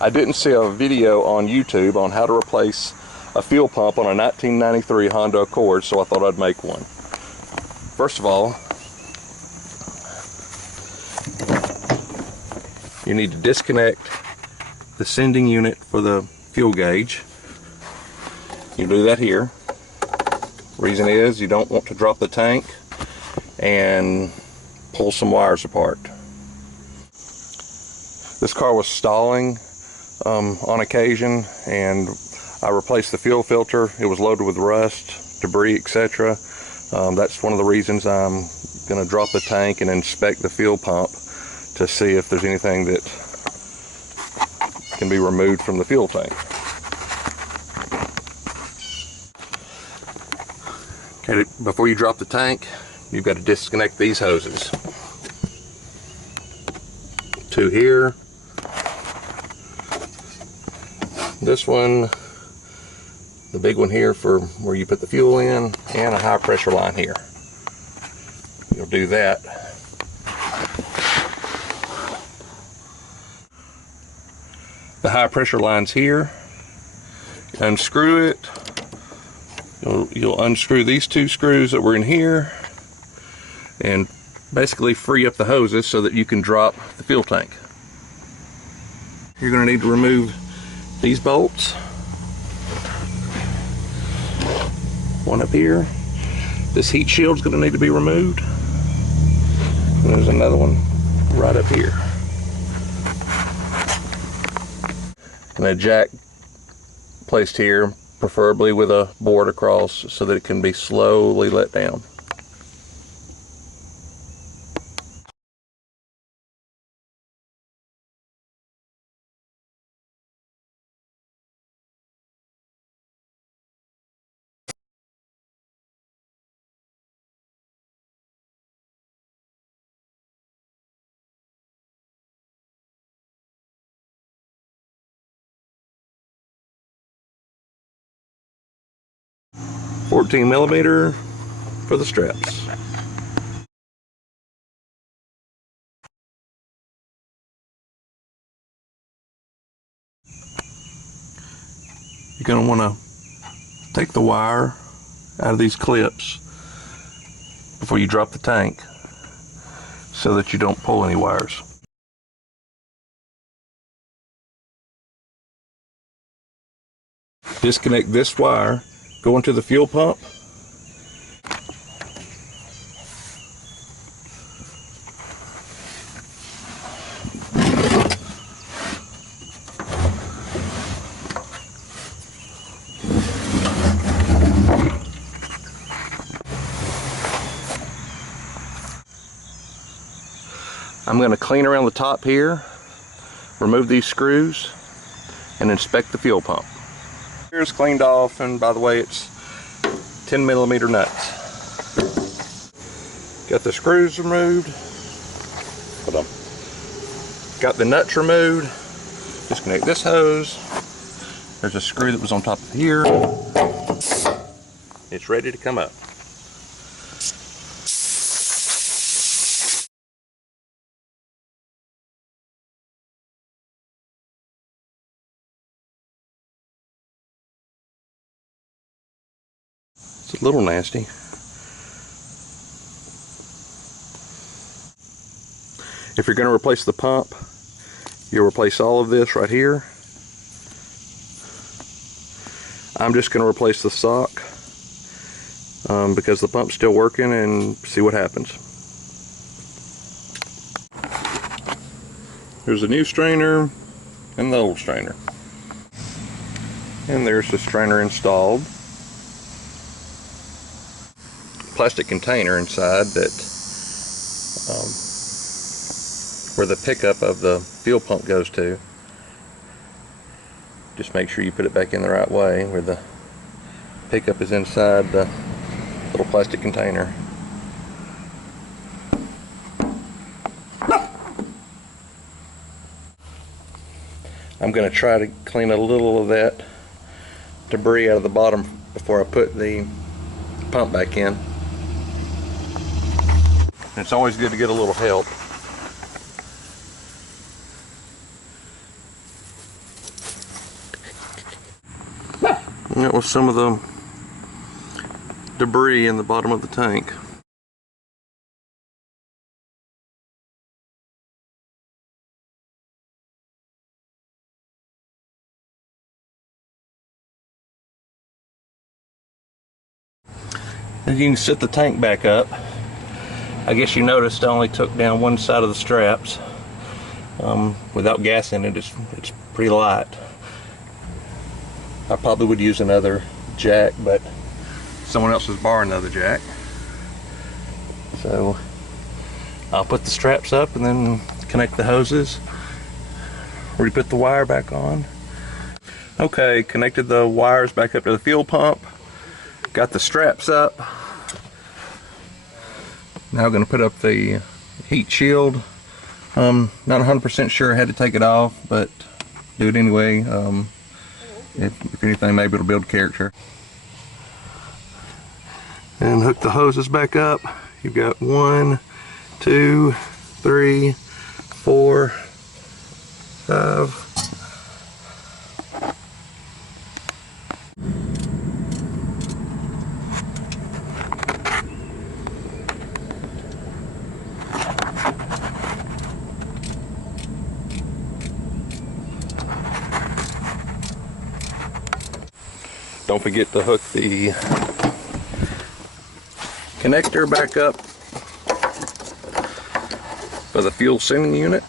I didn't see a video on YouTube on how to replace a fuel pump on a 1993 Honda Accord, so I thought I'd make one. First of all, you need to disconnect the sending unit for the fuel gauge. You do that here. Reason is you don't want to drop the tank and pull some wires apart. This car was stalling on occasion, and I replaced the fuel filter. It was loaded with rust, debris, etc. That's one of the reasons I'm going to drop the tank and inspect the fuel pump to see if there's anything that can be removed from the fuel tank. Okay, before you drop the tank, you've got to disconnect these hoses. Two here. This one, the big one here for where you put the fuel in, and a high pressure line here. You'll do that. The high pressure line's here. Unscrew it. You'll unscrew these two screws that were in here and basically free up the hoses so that you can drop the fuel tank. You're going to need to remove these bolts. One up here. This heat shield's going to need to be removed. And there's another one right up here. And a jack placed here, preferably with a board across so that it can be slowly let down. $14mm for the straps. You're going to want to take the wire out of these clips before you drop the tank so that you don't pull any wires. Disconnect this wire, go into the fuel pump. I'm going to clean around the top here, remove these screws, and inspect the fuel pump. Here's cleaned off, and by the way, it's 10mm nuts. Got the screws removed. Hold on. Got the nuts removed. Disconnect this hose. There's a screw that was on top of here. It's ready to come up. It's a little nasty. If you're going to replace the pump, you'll replace all of this right here. I'm just going to replace the sock because the pump's still working, and see what happens. There's the new strainer and the old strainer. And there's the strainer installed. Plastic container inside that where the pickup of the fuel pump goes to. Just make sure you put it back in the right way, where the pickup is inside the little plastic container. I'm going to try to clean a little of that debris out of the bottom before I put the pump back in. It's always good to get a little help. that was some of the debris in the bottom of the tank. And you can set the tank back up. I guess you noticed I only took down one side of the straps. Without gas in it, it's pretty light. I probably would use another jack, but someone else was borrowing another jack. So I'll put the straps up and then connect the hoses, re-put the wire back on. Okay, connected the wires back up to the fuel pump, got the straps up. Now I'm going to put up the heat shield. Not 100% sure I had to take it off, but do it anyway. If anything, maybe it'll build character. And hook the hoses back up. You've got 1, 2, 3, 4, 5. Don't forget to hook the connector back up for the fuel sending unit.